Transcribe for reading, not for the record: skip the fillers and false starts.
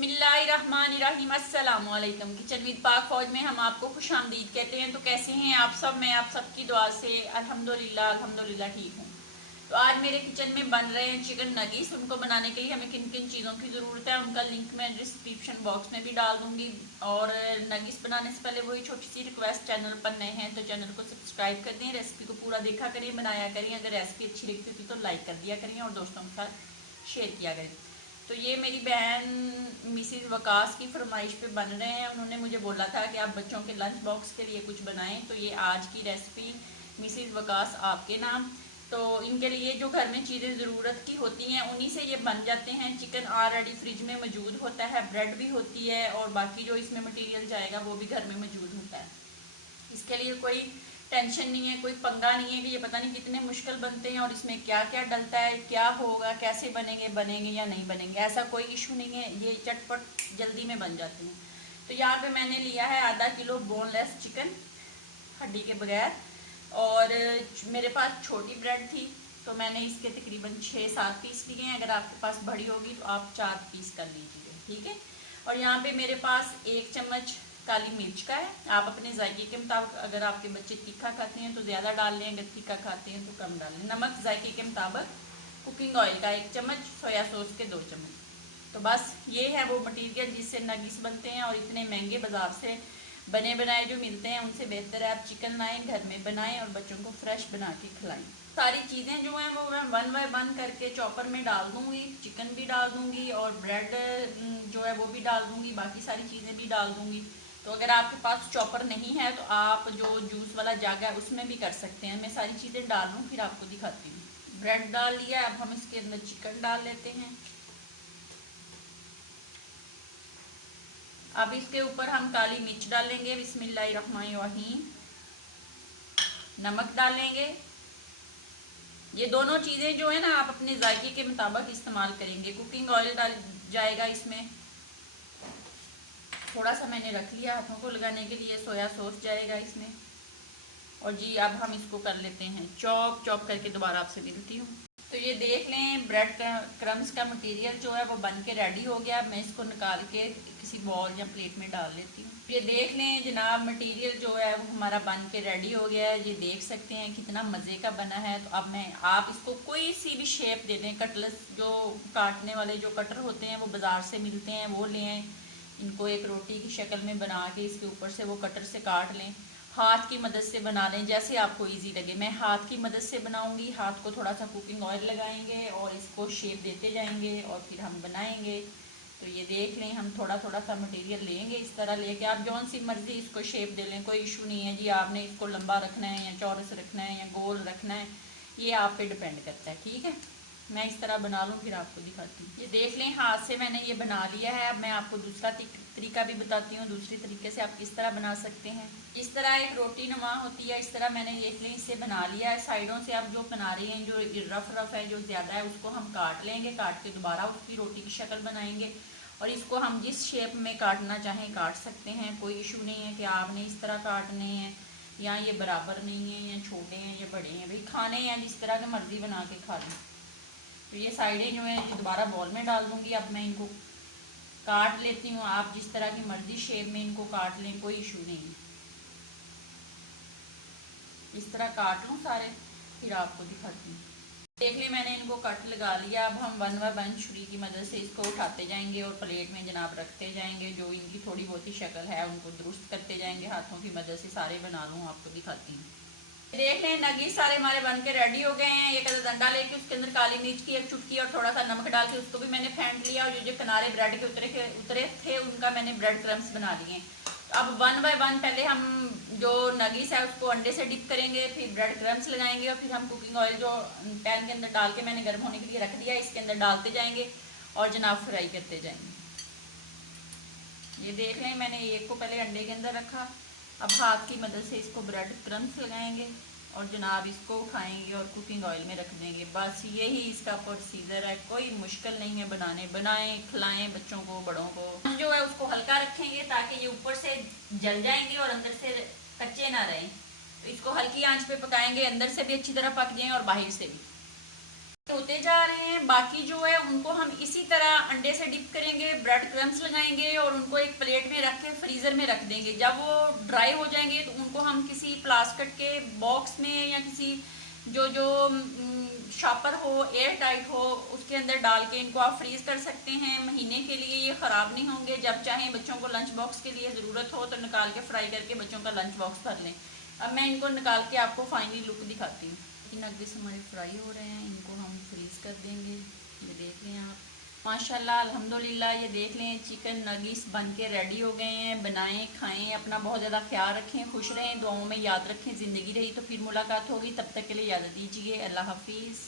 बिस्मिल्लाहिर्रहमानिर्रहीम अस्सलामु अलैकुम। किचन विद पाक फौज में हम आपको खुशामदीद कहते हैं। तो कैसे हैं आप सब? मैं आप सबकी दुआ से अल्हम्दुलिल्लाह ठीक हूँ। तो आज मेरे किचन में बन रहे हैं चिकन नगीस। उनको बनाने के लिए हमें किन किन चीज़ों की ज़रूरत है उनका लिंक मैं डिस्क्रिप्शन बॉक्स में भी डाल दूँगी। और नगीस बनाने से पहले वही छोटी सी रिक्वेस्ट, चैनल पर नए हैं तो चैनल को सब्सक्राइब कर दें, रेसिपी को पूरा देखा करें, बनाया करें। अगर रेसिपी अच्छी लगती थी तो लाइक कर दिया करें और दोस्तों के साथ शेयर किया करें। तो ये मेरी बहन मिसिज़ वकास की फरमाइश पे बन रहे हैं। उन्होंने मुझे बोला था कि आप बच्चों के लंच बॉक्स के लिए कुछ बनाएं। तो ये आज की रेसिपी मिसिज़ वकास आपके नाम। तो इनके लिए जो घर में चीज़ें ज़रूरत की होती हैं उन्हीं से ये बन जाते हैं। चिकन ऑलरेडी फ्रिज में मौजूद होता है, ब्रेड भी होती है और बाकी जो इसमें मटेरियल जाएगा वो भी घर में मौजूद होता है। इसके लिए कोई टेंशन नहीं है, कोई पंगा नहीं है कि ये पता नहीं कितने मुश्किल बनते हैं और इसमें क्या क्या डलता है, क्या होगा, कैसे बनेंगे या नहीं बनेंगे। ऐसा कोई इशू नहीं है, ये चटपट जल्दी में बन जाते हैं। तो यहाँ पे मैंने लिया है आधा किलो बोनलेस चिकन, हड्डी के बगैर। और मेरे पास छोटी ब्रेड थी तो मैंने इसके तकरीबन 6-7 पीस लिए हैं। अगर आपके पास बड़ी होगी तो आप 4 पीस कर लीजिए, ठीक है। और यहाँ पे मेरे पास 1 चम्मच काली मिर्च का है। आप अपने जायके के मुताबिक, अगर आपके बच्चे तीखा खाते हैं तो ज़्यादा डाल लें, अगर तीखा खाते हैं तो कम डाल लें। नमक जायके के मुताबिक। कुकिंग ऑयल का 1 चम्मच, सोया सॉस के 2 चम्मच। तो बस ये है वो मटेरियल जिससे नगीस बनते हैं। और इतने महंगे बाजार से बने बनाए जो मिलते हैं उनसे बेहतर है आप चिकन लाएं, घर में बनाएं और बच्चों को फ्रेश बना के खिलाएं। सारी चीज़ें जो हैं वो मैं 1 बाय 1 करके चॉपर में डाल दूंगी। चिकन भी डाल दूंगी और ब्रेड जो है वो भी डाल दूंगी, बाकी सारी चीज़ें भी डाल दूंगी। तो अगर आपके पास चॉपर नहीं है तो आप जो जूस वाला जग है उसमें भी कर सकते हैं। मैं सारी चीज़ें डाल लूँ फिर आपको दिखाती हूँ। ब्रेड डाल लिया, अब हम इसके अंदर चिकन डाल लेते हैं। अब इसके ऊपर हम काली मिर्च डालेंगे, बिस्मिल्लाहिर्रहमानिर्रहीम। नमक डालेंगे। ये दोनों चीज़ें जो है ना आप अपने जायके के मुताबिक इस्तेमाल करेंगे। कुकिंग ऑयल डाल जाएगा इसमें, थोड़ा सा मैंने रख लिया हाथों को लगाने के लिए। सोया सॉस जाएगा इसमें। और जी अब हम इसको कर लेते हैं चॉप करके दोबारा आपसे मिलती हूँ। तो ये देख लें ब्रेड क्रम्स का मटेरियल जो है वो बन के रेडी हो गया। मैं इसको निकाल के किसी बॉल या प्लेट में डाल लेती हूँ। ये देख लें जनाब, मटेरियल जो है वो हमारा बन के रेडी हो गया है। ये देख सकते हैं कितना मज़े का बना है। तो अब आप इसको कोई सी भी शेप दे दें। कटलेस जो काटने वाले जो कटर होते हैं वो बाज़ार से मिलते हैं, वो लें। इनको एक रोटी की शक्ल में बना के इसके ऊपर से वो कटर से काट लें। हाथ की मदद से बना लें, जैसे आपको इजी लगे। मैं हाथ की मदद से बनाऊंगी। हाथ को थोड़ा सा कुकिंग ऑयल लगाएंगे और इसको शेप देते जाएंगे और फिर हम बनाएंगे। तो ये देख लें, हम थोड़ा थोड़ा सा मटेरियल लेंगे, इस तरह लेके आप जौन सी मर्जी इसको शेप दे लें, कोई इशू नहीं है जी आपने इसको लंबा रखना है या चौरस रखना है या गोल रखना है, ये आप पे डिपेंड करता है, ठीक है। मैं इस तरह बना लूँ फिर आपको दिखाती हूँ। ये देख लें, हाथ से मैंने ये बना लिया है। अब मैं आपको दूसरा तरीका भी बताती हूँ, दूसरी तरीके से आप किस तरह बना सकते हैं। इस तरह एक रोटी नुमा होती है, इस तरह मैंने देख लें इससे बना लिया है। साइडों से आप जो बना रही हैं, जो रफ है, जो ज़्यादा है, उसको हम काट लेंगे। काट के दोबारा उसकी रोटी की शक्ल बनाएंगे और इसको हम जिस शेप में काटना चाहें काट सकते हैं। कोई इशू नहीं है कि आपने इस तरह काटने हैं या ये बराबर नहीं है या छोटे हैं या बड़े हैं। भाई खाने हैं जिस तरह की मर्ज़ी बना के खा लें। तो ये साइडें जो हैं दोबारा बॉल में डाल दूंगी। अब मैं इनको काट लेती हूँ। आप जिस तरह की मर्जी शेप में इनको काट लें, कोई इशू नहीं है। इस तरह काट लूँ सारे, फिर आपको दिखाती हूँ। देख लें मैंने इनको कट लगा लिया। अब हम 1 बाय 1 छुरी की मदद से इसको उठाते जाएंगे और प्लेट में जनाब रखते जाएंगे। जो इनकी थोड़ी बहुत ही शक्ल है उनको दुरुस्त करते जाएंगे हाथों की मदद से। सारे बना लूँ, आपको दिखाती हूँ। देख लें नगीस सारे हमारे बन के रेडी हो गए हैं। एक डंडा लेके उसके अंदर काली मिर्च की 1 चुटकी और थोड़ा सा नमक डाल के उसको भी मैंने फेंट लिया। और जो किनारे ब्रेड के उतरे थे उनका मैंने ब्रेड क्रम्स बना लिए। अब 1 बाय 1 पहले हम जो नगीस है उसको अंडे से डिप करेंगे, फिर ब्रेड क्रम्स लगाएंगे और फिर हम कुकिंग ऑयल जो पैन के अंदर डाल के मैंने गर्म होने के लिए रख दिया इसके अंदर डालते जाएंगे और जनाब फ्राई करते जाएंगे। ये देख लें मैंने एक को पहले अंडे के अंदर रखा। अब हाथ की मदद से इसको ब्रेड क्रम्स लगाएंगे और जनाब इसको उठाएंगे और कुकिंग ऑयल में रख देंगे। बस यही इसका प्रोसीजर है, कोई मुश्किल नहीं है बनाएं खिलाएं बच्चों को, बड़ों को। जो है उसको हल्का रखेंगे ताकि ये ऊपर से जल जाएंगे और अंदर से कच्चे ना रहें। तो इसको हल्की आंच पे पकाएंगे, अंदर से भी अच्छी तरह पक जाएं और बाहर से भी। होते जा रहे हैं। बाकी जो है उनको हम इसी तरह अंडे से डिप करेंगे, ब्रेड क्रम्स लगाएंगे और उनको एक प्लेट में रख के फ्रीज़र में रख देंगे। जब वो ड्राई हो जाएंगे तो उनको हम किसी प्लास्टिक के बॉक्स में या किसी जो जो शॉपर हो, एयर टाइट हो, उसके अंदर डाल के इनको आप फ्रीज़ कर सकते हैं। महीने के लिए ये ख़राब नहीं होंगे। जब चाहें बच्चों को लंच बॉक्स के लिए ज़रूरत हो तो निकाल के फ्राई करके बच्चों का लंच बॉक्स भर लें। अब मैं इनको निकाल के आपको फाइनली लुक दिखाती हूँ। इन नगेट्स हमारे फ्राई हो रहे हैं, इनको हम फ्रीज़ कर देंगे। ये देख लें आप, माशाल्लाह अल्हम्दुलिल्लाह। ये देख लें चिकन नगेट्स बन के रेडी हो गए हैं। बनाएं, खाएं, अपना बहुत ज़्यादा ख्याल रखें, खुश रहें, दुआओं में याद रखें। ज़िंदगी रही तो फिर मुलाकात होगी, तब तक के लिए इजाज़त दीजिए। अल्लाह हाफिज़।